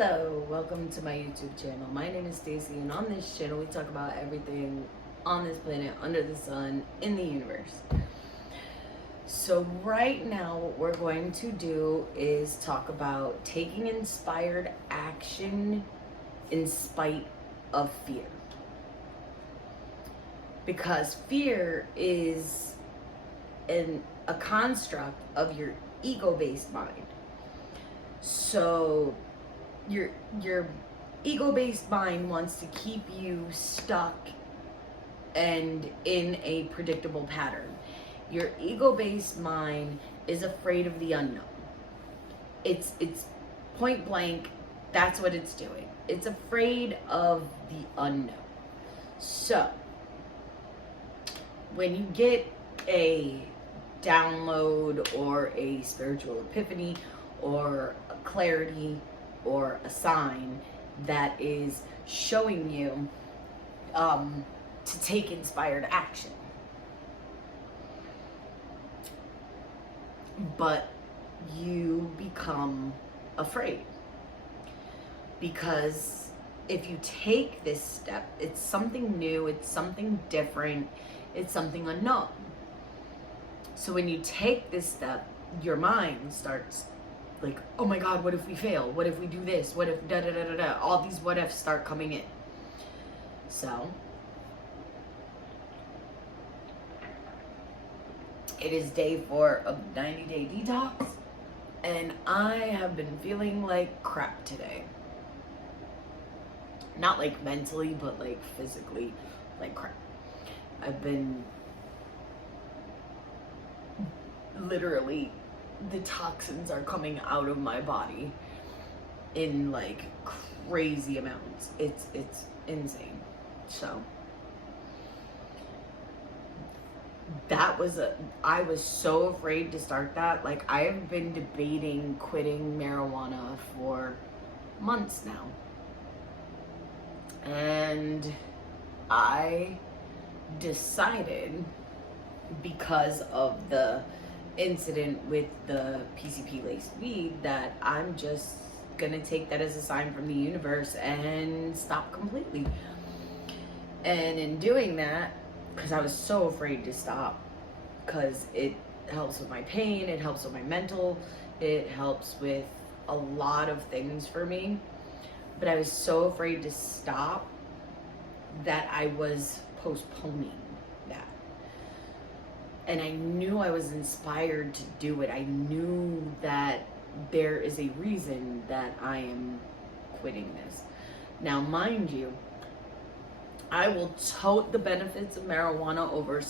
Hello, welcome to my YouTube channel. My name is Stacy, and on this channel we talk about everything on this planet, under the sun, in the universe. So right now what we're going to do is talk about taking inspired action in spite of fear. Because fear is a construct of your ego-based mind. So your ego-based mind wants to keep you stuck and in a predictable pattern. Your ego-based mind is afraid of the unknown. It's point blank, that's what it's doing. It's afraid of the unknown. So when you get a download or a spiritual epiphany or a clarity or a sign that is showing you to take inspired action, but you become afraid, because if you take this step, it's something new, it's something different, it's something unknown. So when you take this step, your mind starts like, oh my God, what if we fail? What if we do this? What if da da da da da? All these what ifs start coming in. So it is day 4 of 90-day detox, and I have been feeling like crap today. Not like mentally, but like physically like crap. I've been literally, the toxins are coming out of my body in like crazy amounts. It's insane. So I was so afraid to start that. Like, I have been debating quitting marijuana for months now. And I decided, because of the incident with the PCP laced weed, that I'm just gonna take that as a sign from the universe and stop completely. And in doing that, because I was so afraid to stop, because it helps with my pain, it helps with my mental, it helps with a lot of things for me, but I was so afraid to stop that I was postponing that. And I knew I was inspired to do it. I knew that there is a reason that I am quitting this. Now, mind you, I will tote the benefits of marijuana over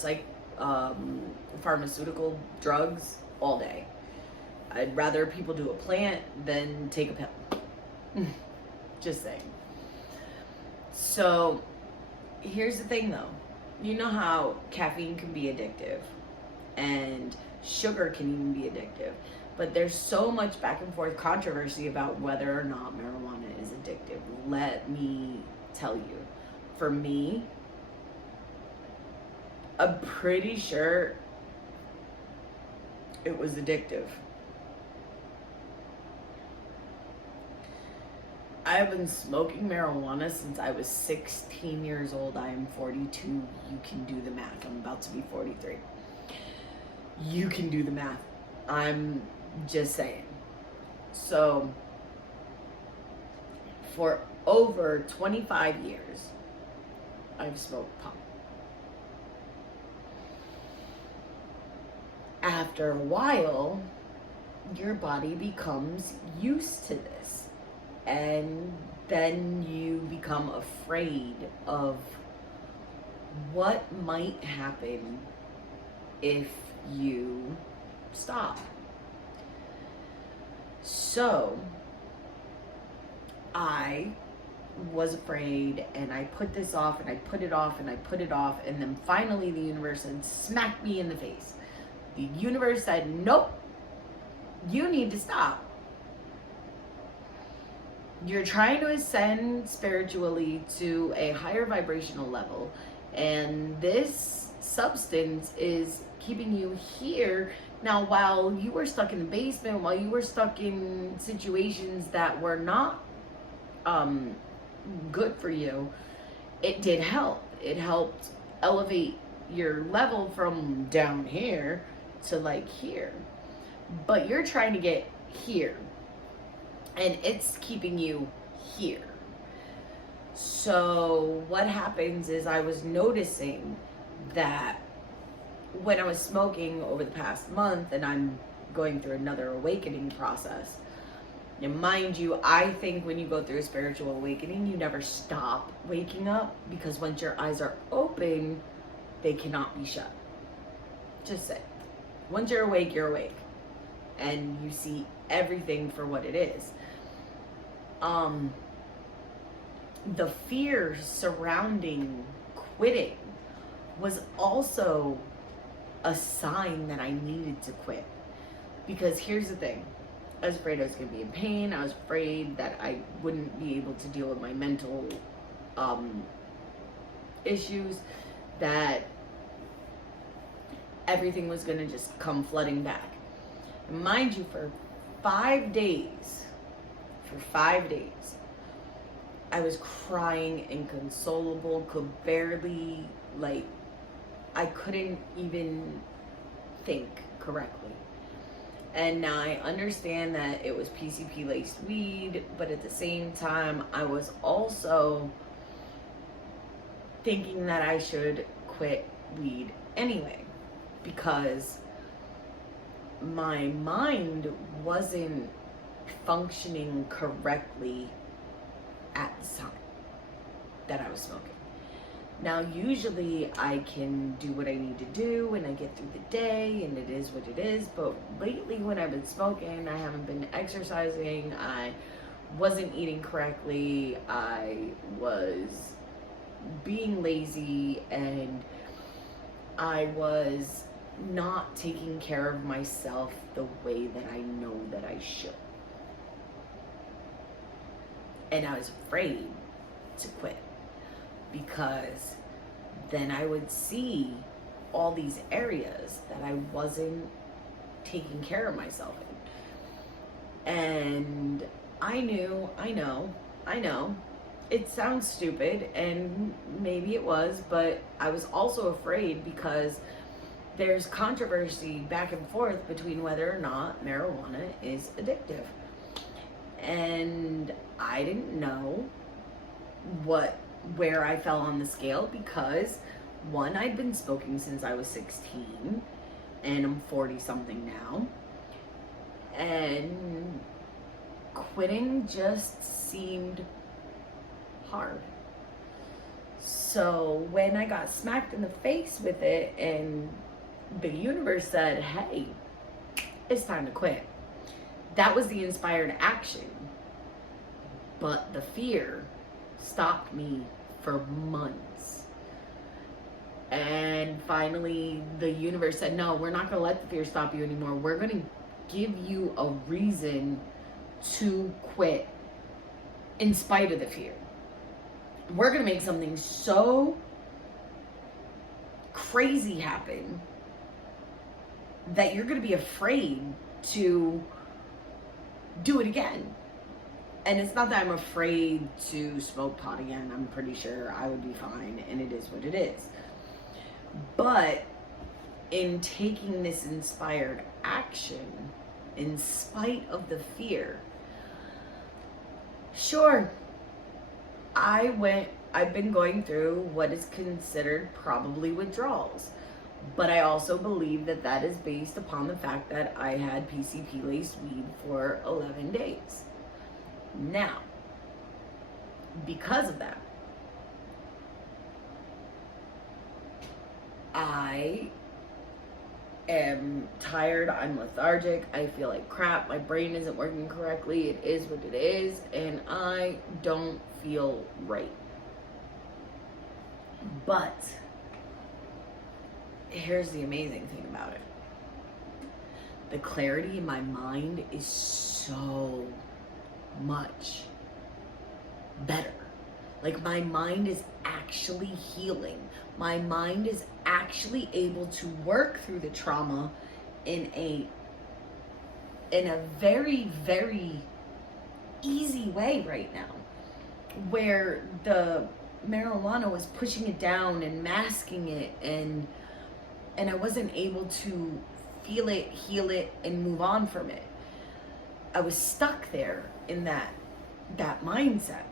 pharmaceutical drugs all day. I'd rather people do a plant than take a pill. Just saying. So here's the thing though. You know how caffeine can be addictive and sugar can even be addictive, but there's so much back and forth controversy about whether or not marijuana is addictive. Let me tell you, for me, I'm pretty sure it was addictive. I have been smoking marijuana since I was 16 years old. I am 42. You can do the math. I'm about to be 43. You can do the math. I'm just saying. So, for over 25 years, I've smoked pot. After a while, your body becomes used to this. And then you become afraid of what might happen if you stop. So I was afraid, and I put this off, and I put it off, and I put it off, and then finally the universe had smacked me in the face. The universe said, nope, you need to stop. You're trying to ascend spiritually to a higher vibrational level, and this substance is keeping you here. Now, while you were stuck in the basement, while you were stuck in situations that were not um, good for you, it did help. It helped elevate your level from down here to like here. But you're trying to get here, and it's keeping you here. So what happens is I was noticing that when I was smoking over the past month, and I'm going through another awakening process. And mind you, I think when you go through a spiritual awakening, you never stop waking up, because once your eyes are open, they cannot be shut. Just say, once you're awake, you're awake. And you see everything for what it is. The fear surrounding quitting was also a sign that I needed to quit. Because here's the thing. I was afraid I was going to be in pain. I was afraid that I wouldn't be able to deal with my mental issues, that everything was going to just come flooding back. And mind you, for 5 days, I was crying, inconsolable, could barely, I couldn't even think correctly. And now I understand that it was PCP laced weed, but at the same time, I was also thinking that I should quit weed anyway, because my mind wasn't functioning correctly at the time that I was smoking. Now, usually I can do what I need to do and I get through the day and it is what it is. But lately when I've been smoking, I haven't been exercising, I wasn't eating correctly, I was being lazy, and I was not taking care of myself the way that I know that I should. And I was afraid to quit, because then I would see all these areas that I wasn't taking care of myself in. And I know, it sounds stupid, and maybe it was, but I was also afraid because there's controversy back and forth between whether or not marijuana is addictive. And I didn't know where I fell on the scale, because one, I'd been smoking since I was 16 and I'm 40 something now, and quitting just seemed hard. So when I got smacked in the face with it and the universe said, hey, it's time to quit, that was the inspired action. But the fear stopped me for months. And finally, the universe said, no, we're not going to let the fear stop you anymore. We're going to give you a reason to quit in spite of the fear. We're going to make something so crazy happen that you're going to be afraid to do it again. And it's not that I'm afraid to smoke pot again. I'm pretty sure I would be fine, and it is what it is. But in taking this inspired action, in spite of the fear, sure, I've been going through what is considered probably withdrawals. But I also believe that that is based upon the fact that I had PCP laced weed for 11 days. Now, because of that, I am tired, I'm lethargic, I feel like crap, my brain isn't working correctly, it is what it is, and I don't feel right. But here's the amazing thing about it. The clarity in my mind is so much better. Like, my mind is actually healing. My mind is actually able to work through the trauma in a very, very easy way right now. where the marijuana was pushing it down and masking it, and I wasn't able to feel it, heal it, and move on from it. I was stuck there in that mindset.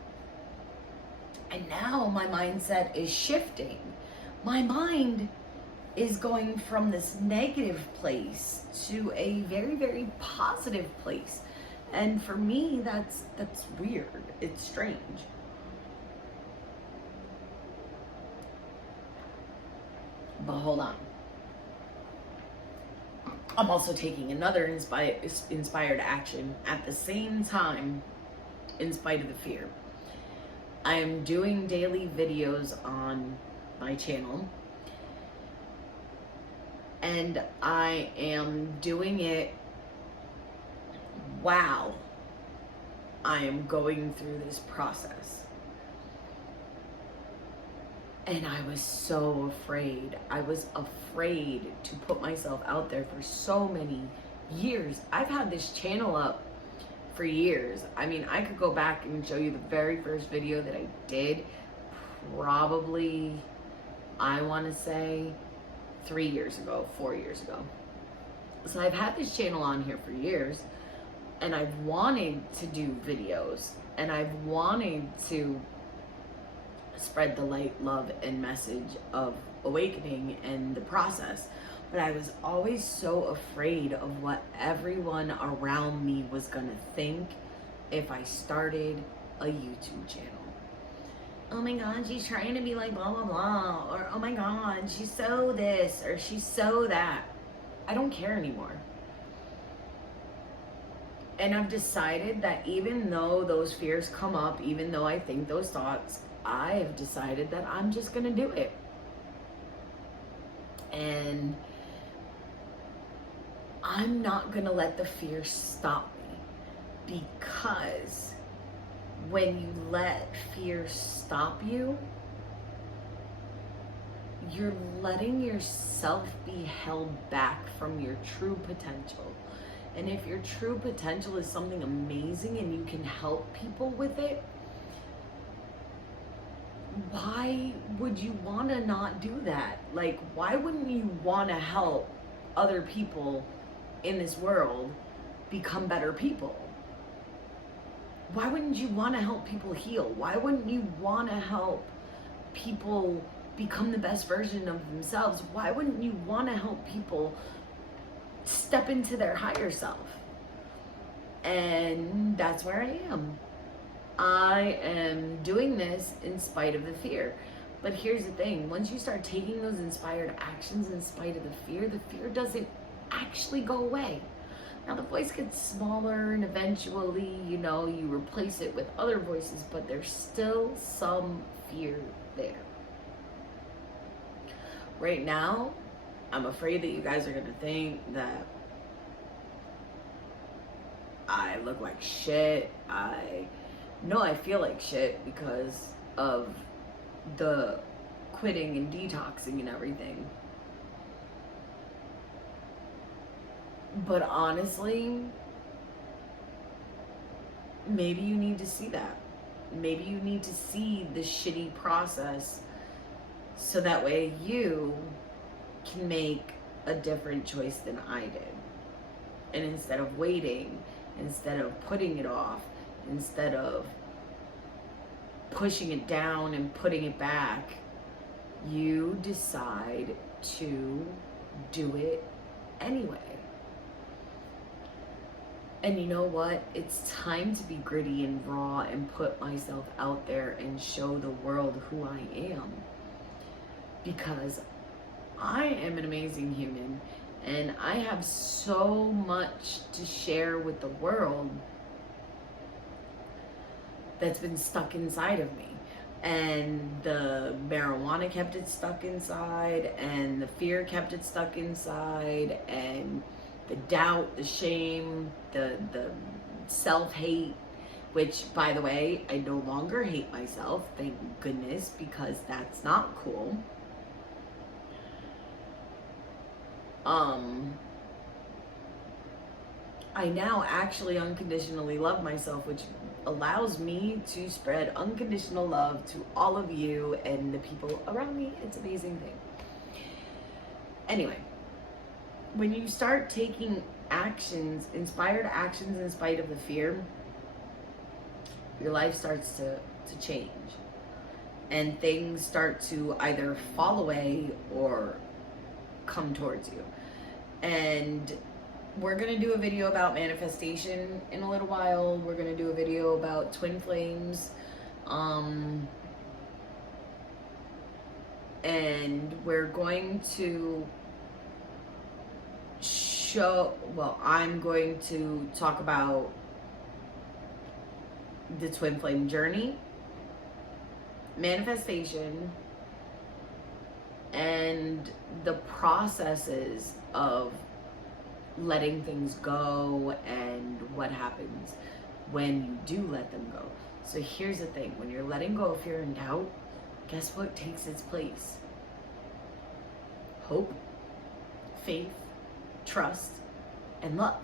And now my mindset is shifting. My mind is going from this negative place to a very, very positive place. And for me, that's weird. It's strange. But hold on. I'm also taking another inspired action at the same time, in spite of the fear. I am doing daily videos on my channel, and I am doing it while I am going through this process. And I was so afraid. I was afraid to put myself out there for so many years. I've had this channel up for years. I mean, I could go back and show you the very first video that I did, probably, I want to say 3 years ago, 4 years ago. So I've had this channel on here for years, and I've wanted to do videos, and I've wanted to spread the light, love, and message of awakening and the process. But I was always so afraid of what everyone around me was gonna think if I started a YouTube channel. Oh my God, she's trying to be like blah, blah, blah. Or, oh my God, she's so this, or she's so that. I don't care anymore. And I've decided that even though those fears come up, even though I think those thoughts, I have decided that I'm just gonna do it. And I'm not gonna let the fear stop me, because when you let fear stop you, you're letting yourself be held back from your true potential. And if your true potential is something amazing and you can help people with it, why would you want to not do that? Like, why wouldn't you want to help other people in this world become better people? Why wouldn't you want to help people heal? Why wouldn't you want to help people become the best version of themselves? Why wouldn't you want to help people step into their higher self? And that's where I am. I am doing this in spite of the fear. But here's the thing, once you start taking those inspired actions in spite of the fear doesn't actually go away. Now the voice gets smaller, and eventually, you know, you replace it with other voices, but there's still some fear there. Right now, I'm afraid that you guys are gonna think that I look like shit. I feel like shit because of the quitting and detoxing and everything. But honestly, maybe you need to see that. Maybe you need to see the shitty process so that way you can make a different choice than I did. And instead of waiting, instead of putting it off, instead of pushing it down and putting it back, you decide to do it anyway. And you know what? It's time to be gritty and raw and put myself out there and show the world who I am. Because I am an amazing human, and I have so much to share with the world that's been stuck inside of me. And the marijuana kept it stuck inside, and the fear kept it stuck inside, and the doubt, the shame, the self-hate, which, by the way, I no longer hate myself, thank goodness, because that's not cool. I now actually unconditionally love myself, which allows me to spread unconditional love to all of you and the people around me. It's an amazing thing. Anyway, when you start taking actions, inspired actions in spite of the fear, your life starts to change. And things start to either fall away or come towards you. And we're going to do a video about manifestation in a little while. We're going to do a video about twin flames. And we're going to I'm going to talk about the twin flame journey, manifestation, and the processes of letting things go and what happens when you do let them go. So here's the thing, when you're letting go of fear and doubt, guess what takes its place? Hope, faith, trust, and love.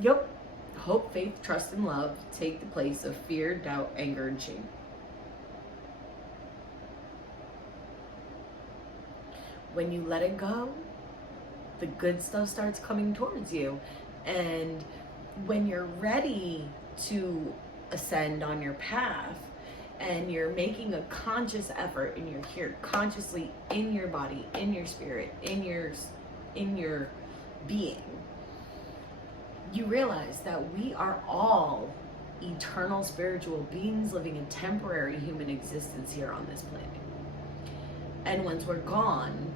Yep. Hope, faith, trust, and love take the place of fear, doubt, anger, and shame. When you let it go, the good stuff starts coming towards you. And when you're ready to ascend on your path and you're making a conscious effort and you're here consciously in your body, in your spirit, in your being, you realize that we are all eternal spiritual beings living a temporary human existence here on this planet. And once we're gone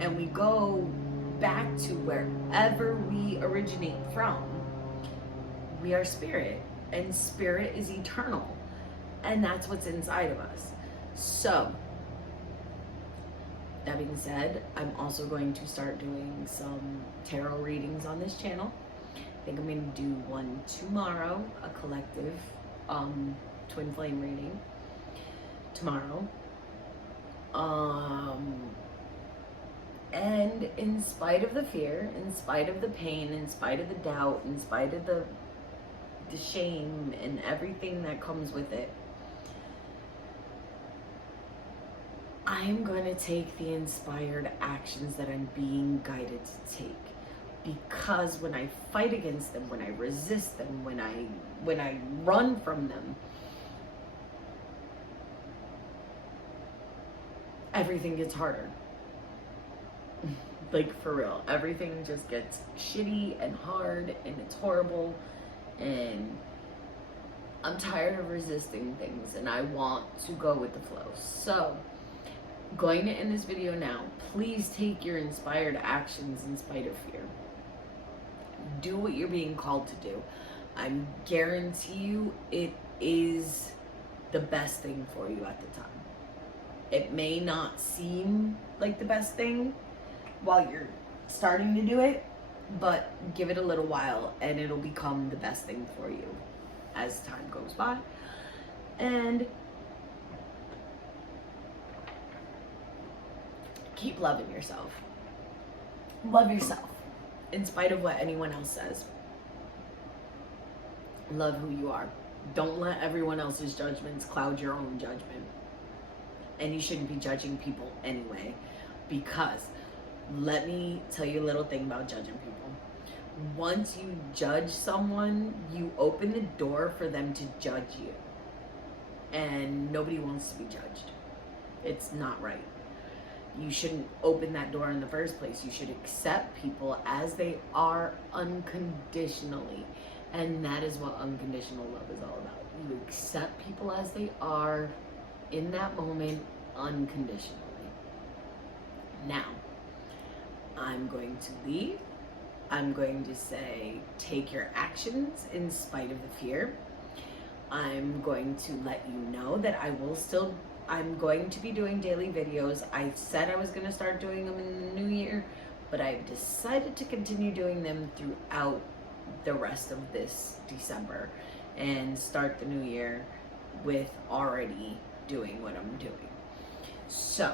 and we go back to wherever we originate from, we are spirit, and spirit is eternal, and that's what's inside of us. So that being said, I'm also going to start doing some tarot readings on this channel. I think I'm going to do one tomorrow, a collective twin flame reading tomorrow. And in spite of the fear, in spite of the pain, in spite of the doubt, in spite of the shame and everything that comes with it, I'm going to take the inspired actions that I'm being guided to take. Because when I fight against them, when I resist them, when I run from them, everything gets harder. Like, for real, everything just gets shitty and hard and it's horrible, and I'm tired of resisting things and I want to go with the flow. So, going to end this video now. Please take your inspired actions in spite of fear. Do what you're being called to do. I guarantee you it is the best thing for you at the time. It may not seem like the best thing while you're starting to do it, but give it a little while and it'll become the best thing for you as time goes by. And keep loving yourself. Love yourself in spite of what anyone else says. Love who you are. Don't let everyone else's judgments cloud your own judgment. And you shouldn't be judging people anyway, because let me tell you a little thing about judging people. Once you judge someone, you open the door for them to judge you. And nobody wants to be judged. It's not right. You shouldn't open that door in the first place. You should accept people as they are unconditionally. And that is what unconditional love is all about. You accept people as they are in that moment unconditionally. Now, I'm going to leave. I'm going to say, take your actions in spite of the fear. I'm going to let you know that I'm going to be doing daily videos. I said I was going to start doing them in the new year, but I've decided to continue doing them throughout the rest of this December and start the new year with already doing what I'm doing. So,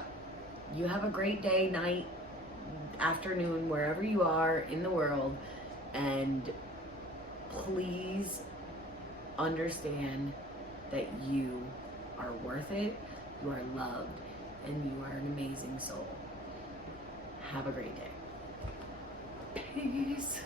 you have a great day, night, afternoon, wherever you are in the world, and please understand that you are worth it, you are loved, and you are an amazing soul. Have a great day. Peace.